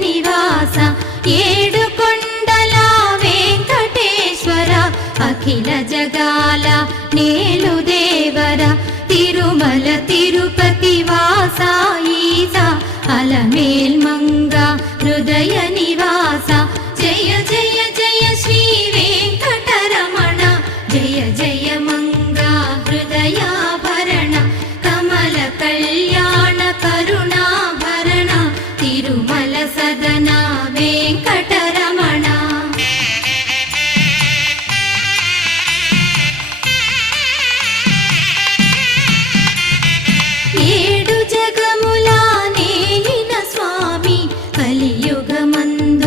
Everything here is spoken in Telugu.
నివాస ఏడు కొండల వెంకటేశ్వర అఖిల జగాల నేలు దేవర తిరుమల తిరుపతి వాస ఈస అలమేల్ మంగ హృదయ నివాస జయ జయ జయ శ్రీ వెంకటరమణ జయ జయ మంగ హృదయాభరణ కమల కళ్యాణ కరుణాభరణ తిరుమల సదన వెంకటరమణ ఏడు జగముల నేలిన స్వామి కలియుగమందు